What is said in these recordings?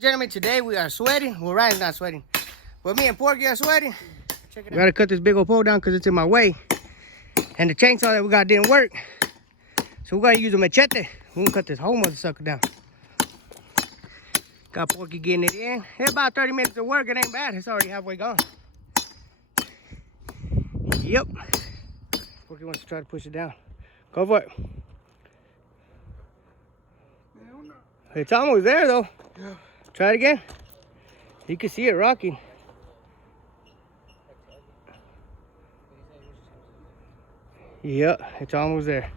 Gentlemen, today we are sweating. Well, Ryan's not sweating, but me and Porky are sweating. Check it out. We gotta cut this big old pole down because it's in my way. And the chainsaw that we got didn't work. So we're gonna use a machete. We're gonna cut this whole mother sucker down. Got Porky getting it in. It's about 30 minutes of work. It ain't bad. It's already halfway gone. Yep. Porky wants to try to push it down. Go for it. It's almost there though. Yeah. Try it again. You can see it rocking. Yep, it's almost there.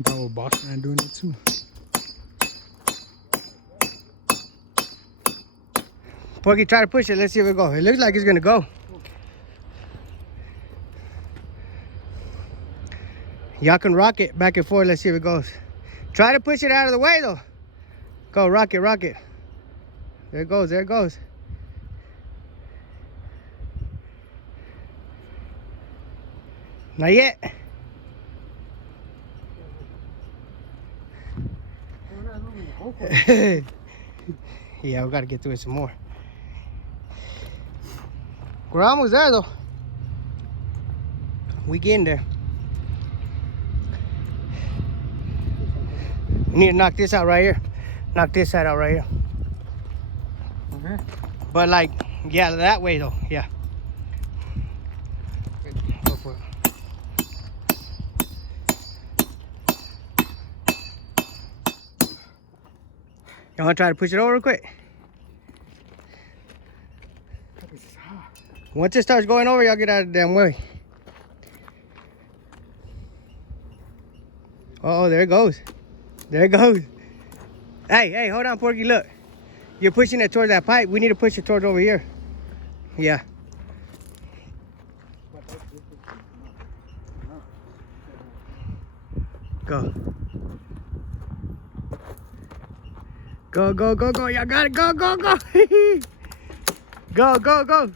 About with Boss Man doing it too. Porky, try to push it. Let's see if it goes. It looks like it's gonna go. Y'all can rock it back and forth. Let's see if it goes. Try to push it out of the way though. Go, rock it, rock it. There it goes, there it goes. Not yet. Yeah, we gotta get through it some more. We're almost there though. We getting there. We need to knock this out right here. Knock this side out right here. Okay. But like, yeah, that way though. Yeah. Go for it. You wanna try to push it over real quick? Once it starts going over, y'all get out of the damn way. Oh, there it goes. There it goes. Hey, hold on, Porky, look. You're pushing it towards that pipe. We need to push it towards over here. Yeah. Go. Go, go, go, go. Y'all got it. Go, go, go. Go, go, go.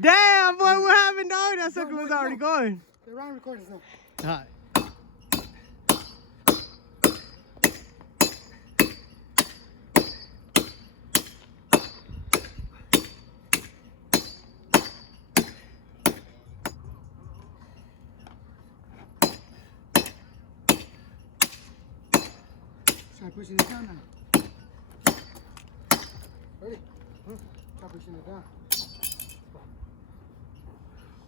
Damn, boy, what happened, dog? That sucker was already going. They're around the corners now. All right. Try pushing it down now. Ready? Try pushing it down.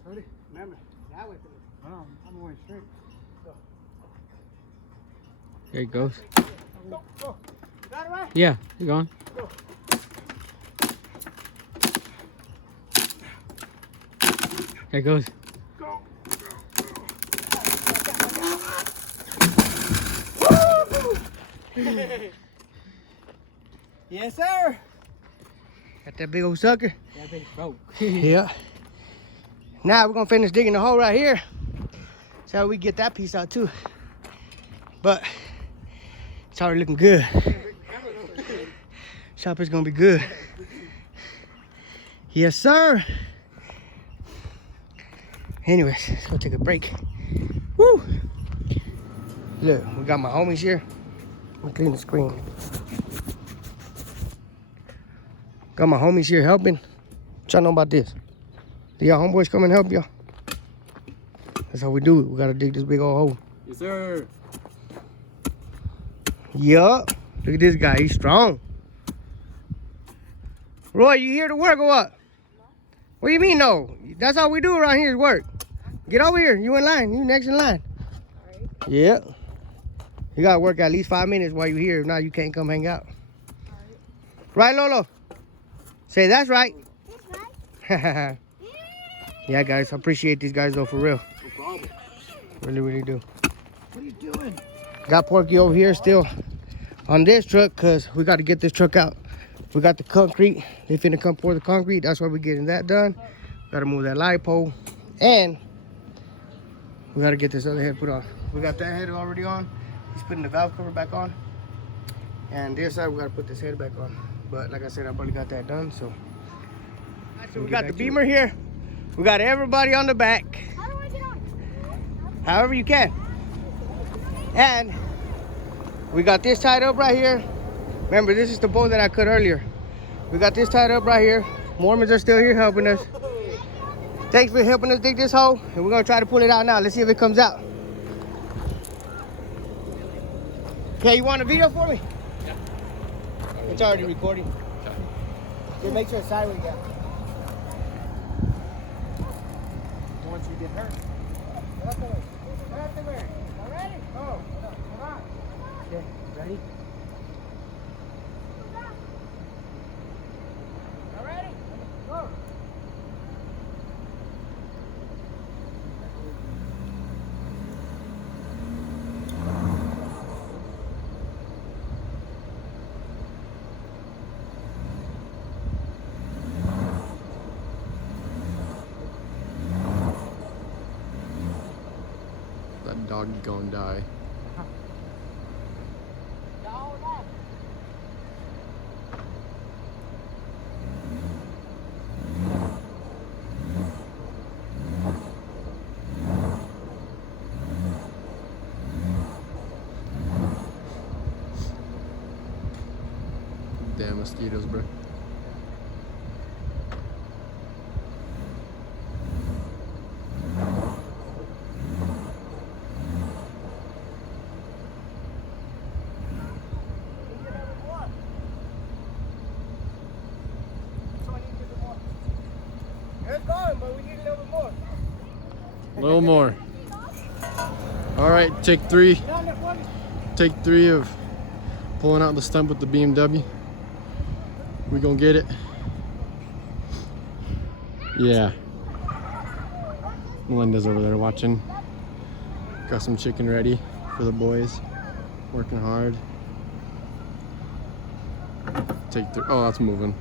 Ready? Remember, that way. I'm going straight. Go. There it goes. Go, go. You got it right? Yeah, you're going. Go. There it goes. Go. Yes, sir. Got that big old sucker. That bitch broke. Yeah. Now we're gonna finish digging the hole right here. So how we get that piece out too. But it's already looking good. Chopper's gonna be good. Yes, sir. Anyways, let's go take a break. Woo! Look, we got my homies here. Let me clean the screen. Got my homies here helping. What y'all know about this? Do y'all homeboys come and help y'all? That's how we do it. We gotta dig this big old hole. Yes, sir. Yup. Look at this guy. He's strong. Roy, you here to work or what? What do you mean no? That's all we do around here is work. Get over here. You in line. You next in line. Alright. Yeah. You gotta work at least 5 minutes while you're here. If not, you can't come hang out. Right, Lolo? Say that's right. That's right. Yeah, guys. I appreciate these guys though, for real. No problem. Really, really do. What are you doing? Got Porky over here still on this truck because we got to get this truck out We got the concrete. They finna come pour the concrete. That's why we're getting that done. Gotta move that light pole. And we gotta get this other head put on. We got that head already on. He's putting the valve cover back on. And this side, we gotta put this head back on. But like I said, I've already got that done, so. So we got the Beamer here. We got everybody on the back. How do I get on? However you can. And we got this tied up right here. Remember, this is the bow that I cut earlier. We got this tied up right here. Mormons are still here helping us. Thanks for helping us dig this hole. And we're gonna try to pull it out now. Let's see if it comes out. Okay, you want a video for me? Yeah. It's already recording. Just make sure it's sideways, yeah. Once you get hurt. Ready? Oh, come on. Okay, ready? Ready? Go. That dog gonna die. Damn mosquitoes, bro. It's going, but we need a little bit more. A little more. All right, take three. Take three of pulling out the stump with the BMW. We gonna get it. Yeah. Melinda's over there watching. Got some chicken ready for the boys. Working hard. Take three. Oh, that's moving.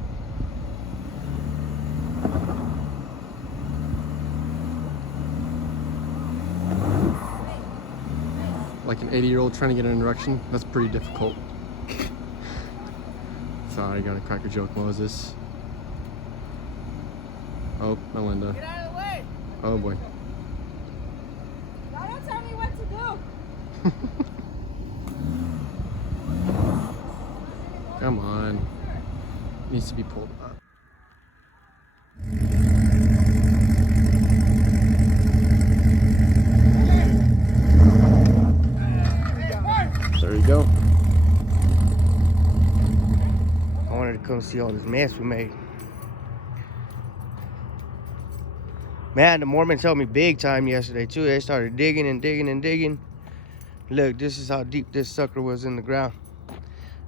Like an 80-year-old trying to get an erection, that's pretty difficult. Sorry, gonna crack a joke, Moses. Oh, Melinda. Get out of the way. Oh boy. Now don't tell me what to do. Come on. Needs to be pulled up. There you go. I wanted to come see all this mess we made. Man, the Mormons helped me big time yesterday too. They started digging and digging and digging. Look, this is how deep this sucker was in the ground.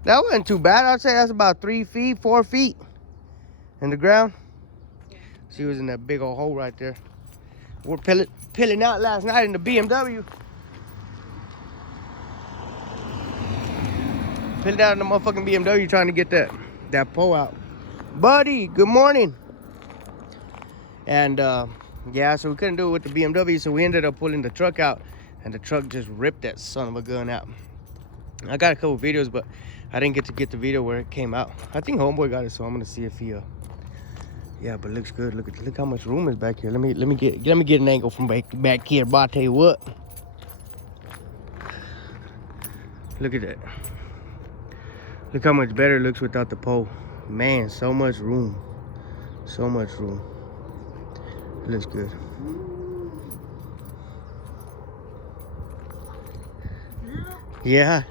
That wasn't too bad. I'd say that's about 3 feet, 4 feet in the ground. She was in that big old hole right there. We're pilling out last night in the BMW. Pilling out in the motherfucking BMW trying to get that pole out. Buddy, good morning. And yeah, so we couldn't do it with the BMW, so we ended up pulling the truck out, and the truck just ripped that son of a gun out. I got a couple videos, but I didn't get to get the video where it came out. I think homeboy got it, so I'm gonna see if he yeah, but it looks good. Look how much room is back here. Let me get an angle from back here. But I tell you what, look at that. Look how much better it looks without the pole. Man, so much room. So much room. It looks good. Yeah.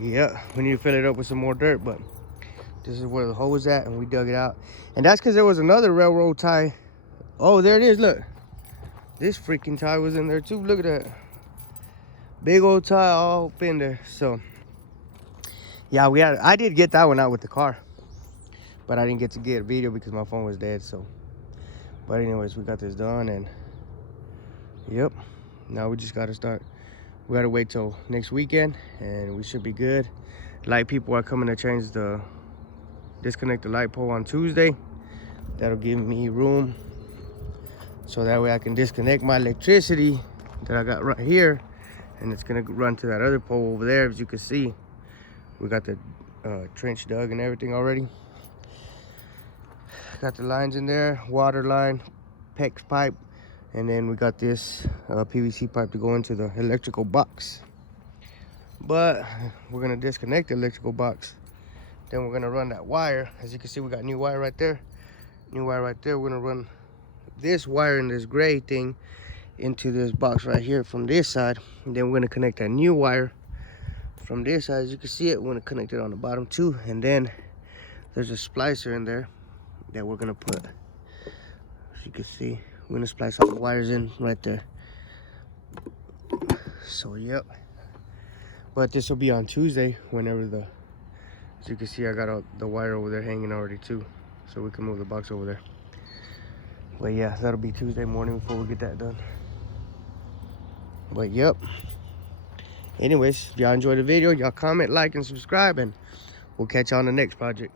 Yeah, we need to fill it up with some more dirt, but this is where the hole was at, and we dug it out. And that's because there was another railroad tie. Oh, there it is, look. This freaking tie was in there too. Look at that. Big old tie all up in there. So, yeah, I did get that one out with the car. But I didn't get to get a video because my phone was dead, so. But anyways, we got this done, and yep. Now we just got to start. We got to wait till next weekend, and we should be good. Light people are coming to change the disconnect the light pole on Tuesday. That'll give me room so that way I can disconnect my electricity that I got right here, and it's gonna run to that other pole over there. As you can see, we got the trench dug and everything already. Got the lines in there, water line, PEX pipe, and then we got this PVC pipe to go into the electrical box. But we're gonna disconnect the electrical box, then we're gonna run that wire. As you can see, we got new wire right there, new wire right there. We're gonna run this wire in this gray thing into this box right here from this side, and then we're gonna connect that new wire from this side. As you can see it, we're gonna connect it on the bottom too, and then there's a splicer in there that we're gonna put. As you can see, we're gonna splice all the wires in right there. So yep, but this will be on Tuesday whenever the, as you can see, I got all the wire over there hanging already too, so we can move the box over there. But yeah, that'll be Tuesday morning before we get that done. But yep, anyways, if y'all enjoyed the video, y'all comment, like, and subscribe, and we'll catch you on the next project.